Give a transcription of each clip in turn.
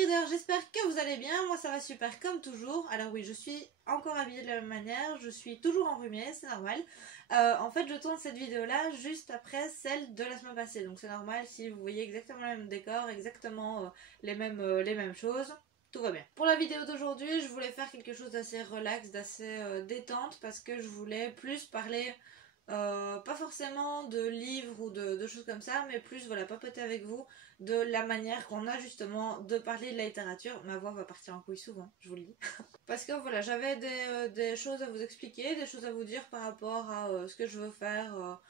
readers, j'espère que vous allez bien, moi ça va super comme toujours. Alors oui, je suis encore habillée de la même manière, je suis toujours enrhumée, c'est normal. En fait je tourne cette vidéo là juste après celle de la semaine passée, donc c'est normal si vous voyez exactement le même décor, exactement les mêmes choses. Tout va bien. Pour la vidéo d'aujourd'hui, je voulais faire quelque chose d'assez relax, d'assez détente, parce que je voulais plus parler, pas forcément de livres ou de choses comme ça, mais plus voilà, papoter avec vous de la manière qu'on a justement de parler de la littérature. Ma voix va partir en couille souvent, je vous le dis. Parce que voilà, j'avais des choses à vous expliquer, des choses à vous dire par rapport à ce que je veux faire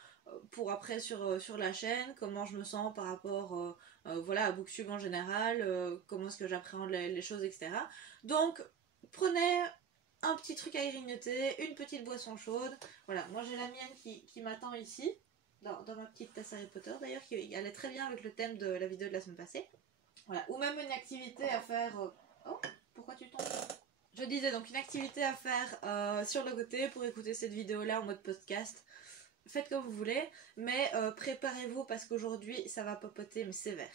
pour après sur la chaîne, comment je me sens par rapport voilà, à Booktube en général, comment est-ce que j'appréhende les choses, etc. Donc, prenez un petit truc à grignoter, une petite boisson chaude. Voilà, moi j'ai la mienne qui m'attend ici, dans ma petite tasse Harry Potter d'ailleurs, qui allait très bien avec le thème de la vidéo de la semaine passée. Voilà, ou même une activité à faire... Oh, pourquoi tu tombes? Je disais donc une activité à faire sur le côté pour écouter cette vidéo là en mode podcast. Faites comme vous voulez, mais préparez-vous parce qu'aujourd'hui ça va papoter mais sévère.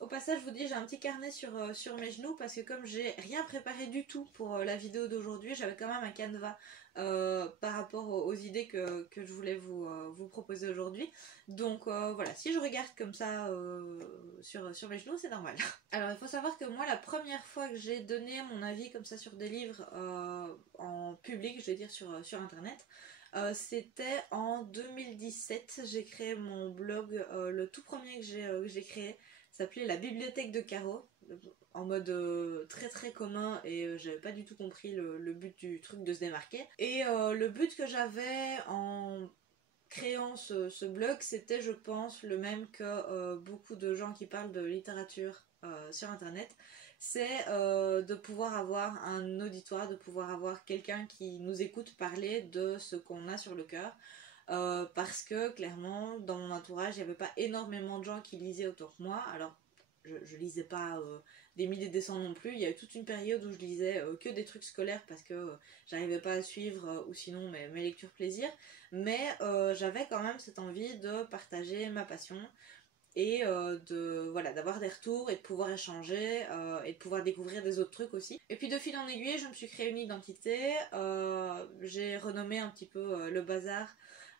Au passage, je vous dis, j'ai un petit carnet sur mes genoux parce que comme j'ai rien préparé du tout pour la vidéo d'aujourd'hui, j'avais quand même un canevas par rapport aux idées que je voulais vous proposer aujourd'hui. Donc voilà, si je regarde comme ça sur mes genoux, c'est normal. Alors il faut savoir que moi, la première fois que j'ai donné mon avis comme ça sur des livres en public, je vais dire sur internet, c'était en 2017, j'ai créé mon blog, le tout premier que j'ai créé. Ça s'appelait la bibliothèque de Caro, en mode très très commun, et j'avais pas du tout compris le but du truc de se démarquer. Et le but que j'avais en créant ce blog, c'était je pense le même que beaucoup de gens qui parlent de littérature sur internet, c'est de pouvoir avoir un auditoire, de pouvoir avoir quelqu'un qui nous écoute parler de ce qu'on a sur le cœur. Parce que clairement dans mon entourage il n'y avait pas énormément de gens qui lisaient autant que moi. Alors je lisais pas des milliers et des cents non plus, il y a eu toute une période où je lisais que des trucs scolaires parce que j'arrivais pas à suivre ou sinon mes lectures plaisir, mais j'avais quand même cette envie de partager ma passion et voilà, d'avoir des retours et de pouvoir échanger et de pouvoir découvrir des autres trucs aussi. Et puis de fil en aiguille, je me suis créé une identité, j'ai renommé un petit peu le bazar,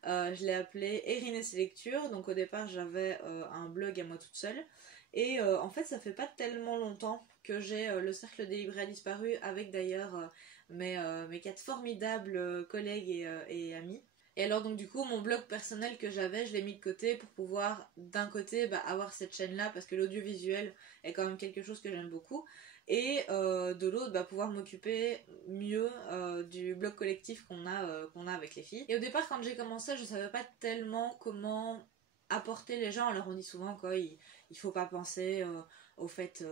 je l'ai appelé Erin et ses lectures. Donc au départ j'avais un blog à moi toute seule et en fait ça fait pas tellement longtemps que j'ai le cercle des libraires disparus avec d'ailleurs mes 4 formidables collègues et amis. Et alors donc du coup mon blog personnel que j'avais, je l'ai mis de côté pour pouvoir d'un côté avoir cette chaîne là parce que l'audiovisuel est quand même quelque chose que j'aime beaucoup, et de l'autre pouvoir m'occuper mieux du blog collectif qu'on a avec les filles. Et au départ quand j'ai commencé je savais pas tellement comment apporter les gens. Alors on dit souvent qu'il faut pas penser au fait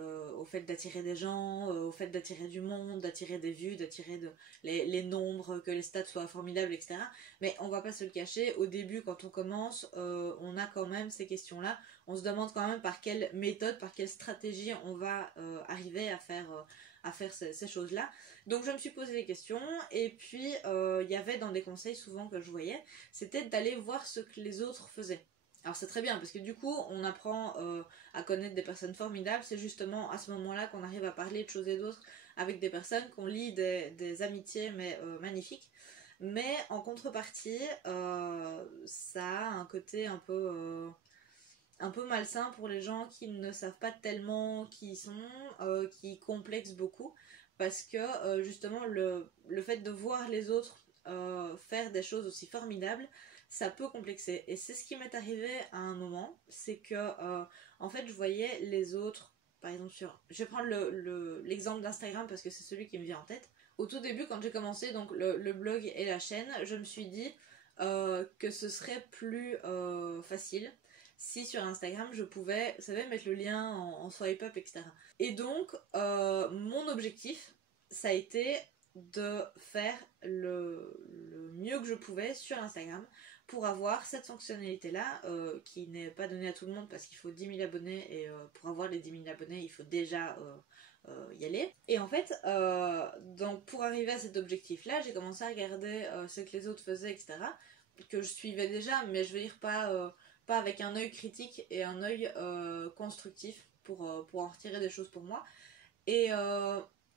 d'attirer des gens, au fait d'attirer du monde, d'attirer des vues, d'attirer les nombres, que les stats soient formidables, etc. Mais on va pas se le cacher, au début quand on commence, on a quand même ces questions-là. On se demande quand même par quelle méthode, par quelle stratégie on va arriver à faire ces choses-là. Donc je me suis posé des questions, et puis il y avait dans des conseils souvent que je voyais, c'était d'aller voir ce que les autres faisaient. Alors c'est très bien parce que du coup on apprend à connaître des personnes formidables. C'est justement à ce moment là qu'on arrive à parler de choses et d'autres avec des personnes, qu'on lie des amitiés mais magnifiques. Mais en contrepartie ça a un côté un peu malsain pour les gens qui ne savent pas tellement qui ils sont, qui complexent beaucoup, parce que justement le fait de voir les autres faire des choses aussi formidables, ça peut complexer. Et c'est ce qui m'est arrivé à un moment, c'est que en fait je voyais les autres, par exemple je vais prendre l'exemple d'Instagram parce que c'est celui qui me vient en tête. Au tout début quand j'ai commencé donc le blog et la chaîne, je me suis dit que ce serait plus facile si sur Instagram je pouvais, vous savez, mettre le lien en swipe up, etc. Et donc mon objectif ça a été de faire le mieux que je pouvais sur Instagram pour avoir cette fonctionnalité là qui n'est pas donnée à tout le monde parce qu'il faut 10 000 abonnés, et pour avoir les 10 000 abonnés il faut déjà y aller. Et en fait, donc pour arriver à cet objectif-là, j'ai commencé à regarder ce que les autres faisaient, etc. Que je suivais déjà, mais je veux dire pas avec un œil critique et un œil constructif pour en retirer des choses pour moi. Et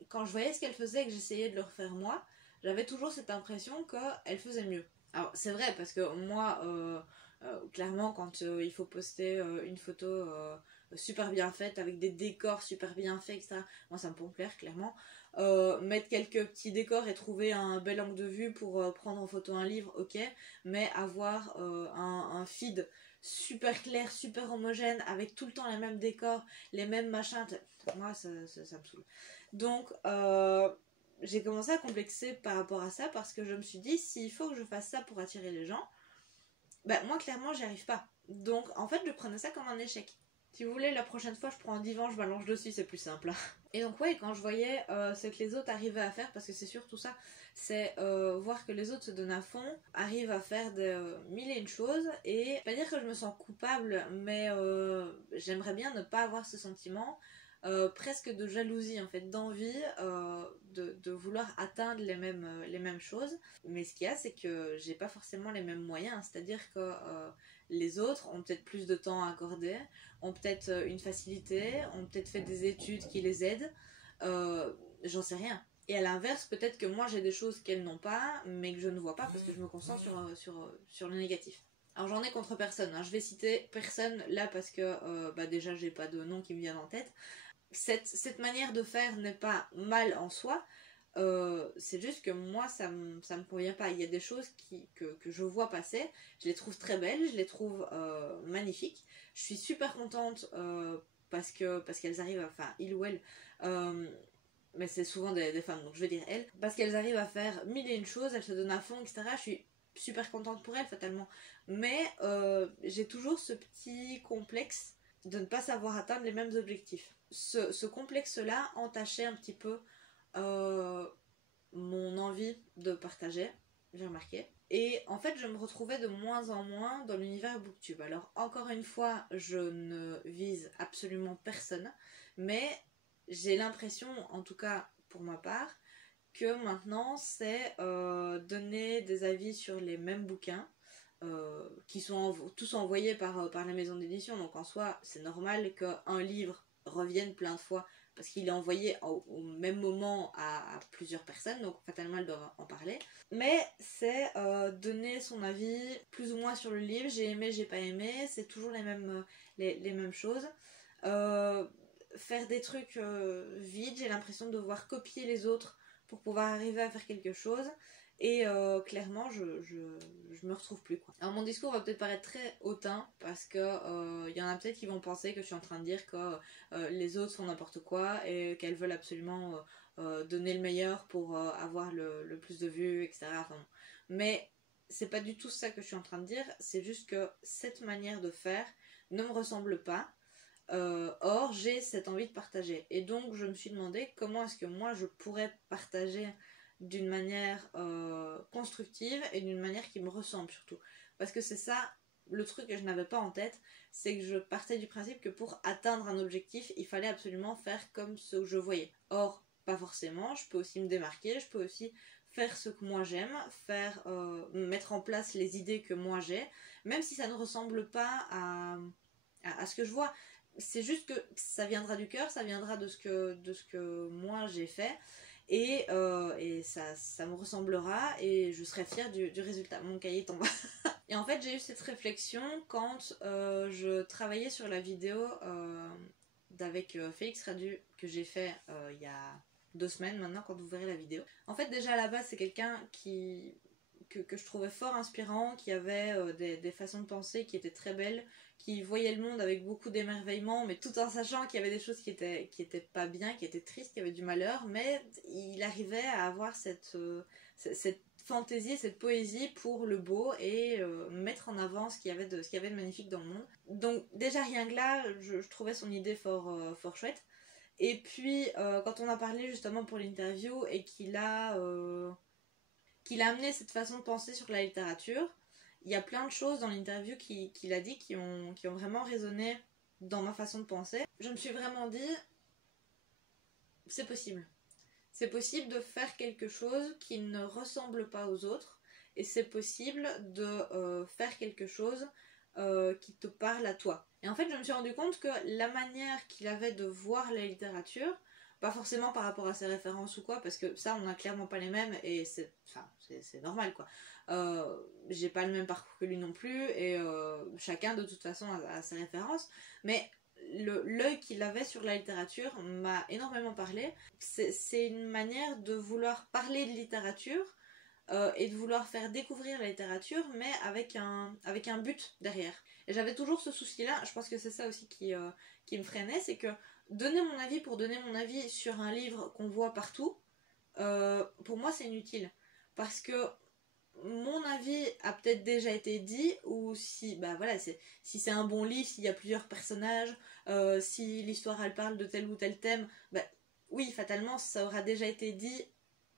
quand je voyais ce qu'elle faisait et que j'essayais de le refaire moi, j'avais toujours cette impression qu'elle faisait mieux. Alors c'est vrai parce que moi, clairement quand il faut poster une photo super bien faite avec des décors super bien faits, etc. Moi ça me peut plaire clairement. Mettre quelques petits décors et trouver un bel angle de vue pour prendre en photo un livre, ok. Mais avoir un feed super clair, super homogène, avec tout le temps les mêmes décors, les mêmes machins, moi ça me saoule. Donc j'ai commencé à complexer par rapport à ça parce que je me suis dit s'il faut que je fasse ça pour attirer les gens, bah moi clairement j'y arrive pas. Donc en fait je prenais ça comme un échec. Si vous voulez, la prochaine fois je prends un divan, je m'allonge dessus, c'est plus simple. Et donc ouais, quand je voyais ce que les autres arrivaient à faire, parce que c'est surtout ça, c'est voir que les autres se donnent à fond, arrivent à faire de mille et une choses, et pas dire que je me sens coupable, mais j'aimerais bien ne pas avoir ce sentiment, presque de jalousie en fait, d'envie de vouloir atteindre les mêmes choses. Mais ce qu'il y a, c'est que j'ai pas forcément les mêmes moyens, c'est-à-dire que les autres ont peut-être plus de temps à accorder, ont peut-être une facilité, ont peut-être fait des études qui les aident, j'en sais rien. Et à l'inverse, peut-être que moi j'ai des choses qu'elles n'ont pas, mais que je ne vois pas parce que je me concentre sur le négatif. Alors j'en ai contre personne, hein. Je vais citer personne là parce que déjà j'ai pas de nom qui me viennent en tête. Cette manière de faire n'est pas mal en soi, c'est juste que moi ça me convient pas. Il y a des choses que je vois passer, je les trouve très belles, je les trouve magnifiques. Je suis super contente parce qu'elles arrivent à, enfin il ou elle, mais c'est souvent des femmes donc je vais dire elles, parce qu'elles arrivent à faire mille et une choses, elles se donnent à fond, etc. Je suis super contente pour elles fatalement, mais j'ai toujours ce petit complexe de ne pas savoir atteindre les mêmes objectifs. Ce complexe-là entachait un petit peu mon envie de partager, j'ai remarqué. Et en fait, je me retrouvais de moins en moins dans l'univers Booktube. Alors, encore une fois, je ne vise absolument personne, mais j'ai l'impression, en tout cas pour ma part, que maintenant, c'est donner des avis sur les mêmes bouquins, qui sont tous envoyés par la maison d'édition. Donc, en soi, c'est normal qu'un livre revienne plein de fois parce qu'il est envoyé au même moment à plusieurs personnes, donc fatalement elles doivent en parler. Mais c'est donner son avis plus ou moins sur le livre, j'ai aimé, j'ai pas aimé, c'est toujours les mêmes choses. Faire des trucs vides, j'ai l'impression de devoir copier les autres pour pouvoir arriver à faire quelque chose. Et clairement, je me retrouve plus, quoi. Alors mon discours va peut-être paraître très hautain parce que y en a peut-être qui vont penser que je suis en train de dire que les autres font n'importe quoi et qu'elles veulent absolument donner le meilleur pour avoir le plus de vues, etc. Enfin, mais c'est pas du tout ça que je suis en train de dire, c'est juste que cette manière de faire ne me ressemble pas. Or, j'ai cette envie de partager. Et donc, je me suis demandé comment est-ce que moi je pourrais partager d'une manière constructive et d'une manière qui me ressemble surtout. Parce que c'est ça le truc que je n'avais pas en tête, c'est que je partais du principe que pour atteindre un objectif, il fallait absolument faire comme ce que je voyais. Or, pas forcément, je peux aussi me démarquer, je peux aussi faire ce que moi j'aime, mettre en place les idées que moi j'ai, même si ça ne ressemble pas à ce que je vois. C'est juste que ça viendra du cœur, ça viendra de ce que moi j'ai fait. Et ça me ressemblera et je serai fière du résultat. Mon cahier tombe. Et en fait j'ai eu cette réflexion quand je travaillais sur la vidéo d'avec Félix Radu que j'ai fait il y a 2 semaines maintenant quand vous verrez la vidéo. En fait déjà à la base c'est quelqu'un que je trouvais fort inspirant, qui avait des façons de penser qui étaient très belles, qui voyait le monde avec beaucoup d'émerveillement, mais tout en sachant qu'il y avait des choses qui étaient pas bien, qui étaient tristes, qui avaient du malheur, mais il arrivait à avoir cette fantaisie, cette poésie pour le beau et mettre en avant ce qu'il y avait de magnifique dans le monde. Donc déjà rien que là, je trouvais son idée fort chouette. Et puis quand on a parlé justement pour l'interview et qu'il a amené cette façon de penser sur la littérature, il y a plein de choses dans l'interview qu'il a dit qui ont vraiment résonné dans ma façon de penser. Je me suis vraiment dit, c'est possible. C'est possible de faire quelque chose qui ne ressemble pas aux autres, et c'est possible de faire quelque chose qui te parle à toi. Et en fait, je me suis rendu compte que la manière qu'il avait de voir la littérature, pas forcément par rapport à ses références ou quoi, parce que ça, on n'a clairement pas les mêmes, et c'est normal, quoi. J'ai pas le même parcours que lui non plus, et chacun, de toute façon, a ses références, mais l'œil qu'il avait sur la littérature m'a énormément parlé. C'est une manière de vouloir parler de littérature, et de vouloir faire découvrir la littérature, mais avec un but derrière. Et j'avais toujours ce souci-là, je pense que c'est ça aussi qui me freinait, c'est que donner mon avis pour donner mon avis sur un livre qu'on voit partout, pour moi c'est inutile. Parce que mon avis a peut-être déjà été dit, ou si, bah voilà, si c'est un bon livre, s'il y a plusieurs personnages, si l'histoire elle parle de tel ou tel thème, bah oui, fatalement ça aura déjà été dit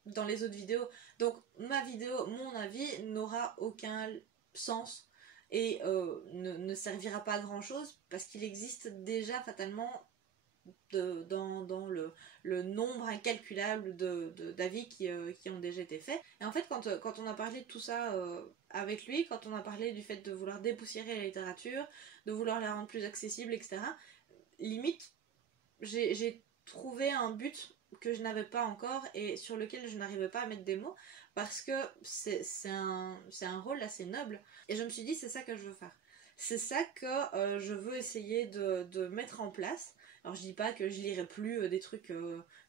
dans les autres vidéos. Donc ma vidéo, mon avis n'aura aucun sens et ne servira pas à grand chose parce qu'il existe déjà fatalement dans le nombre incalculable d'avis qui ont déjà été faits. Et en fait, quand on a parlé de tout ça avec lui, quand on a parlé du fait de vouloir dépoussiérer la littérature, de vouloir la rendre plus accessible, etc., limite, j'ai trouvé un but que je n'avais pas encore et sur lequel je n'arrivais pas à mettre des mots parce que c'est un rôle assez noble et je me suis dit c'est ça que je veux faire, c'est ça que je veux essayer de mettre en place. Alors je dis pas que je lirai plus des trucs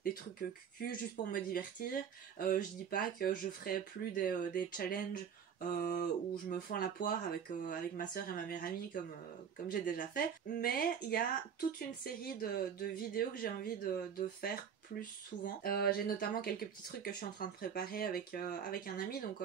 cucu juste pour me divertir, je dis pas que je ferai plus des challenges où je me fends la poire avec ma soeur et ma meilleure amie comme j'ai déjà fait, mais il y a toute une série de vidéos que j'ai envie de faire plus souvent. J'ai notamment quelques petits trucs que je suis en train de préparer avec un ami, donc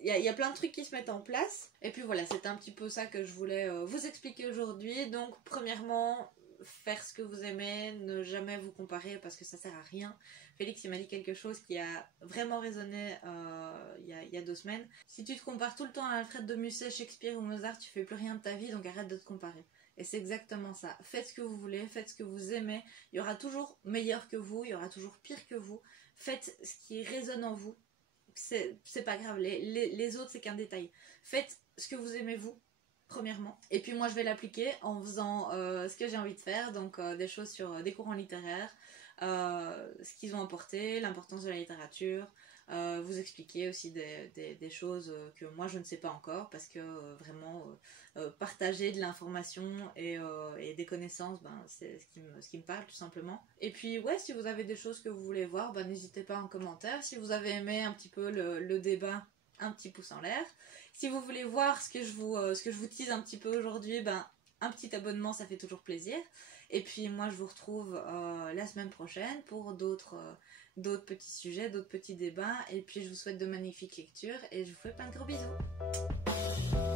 il y a plein de trucs qui se mettent en place. Et puis voilà, c'est un petit peu ça que je voulais vous expliquer aujourd'hui. Donc premièrement, faire ce que vous aimez, ne jamais vous comparer parce que ça sert à rien. Félix il m'a dit quelque chose qui a vraiment résonné il y a 2 semaines. Si tu te compares tout le temps à Alfred de Musset, Shakespeare ou Mozart, tu fais plus rien de ta vie, donc arrête de te comparer. Et c'est exactement ça. Faites ce que vous voulez, faites ce que vous aimez. Il y aura toujours meilleur que vous, il y aura toujours pire que vous. Faites ce qui résonne en vous. C'est pas grave, les autres c'est qu'un détail. Faites ce que vous aimez vous, premièrement. Et puis moi je vais l'appliquer en faisant ce que j'ai envie de faire, donc des choses sur des courants littéraires, ce qu'ils ont apporté, l'importance de la littérature, vous expliquer aussi des choses que moi je ne sais pas encore, parce que vraiment partager de l'information et des connaissances, c'est ce qui me parle tout simplement. Et puis ouais, si vous avez des choses que vous voulez voir, n'hésitez pas en commentaire. Si vous avez aimé un petit peu le débat, un petit pouce en l'air. Si vous voulez voir ce que je vous tease un petit peu aujourd'hui, un petit abonnement ça fait toujours plaisir. Et puis moi je vous retrouve la semaine prochaine pour d'autres petits sujets, d'autres petits débats. Et puis je vous souhaite de magnifiques lectures et je vous fais plein de gros bisous.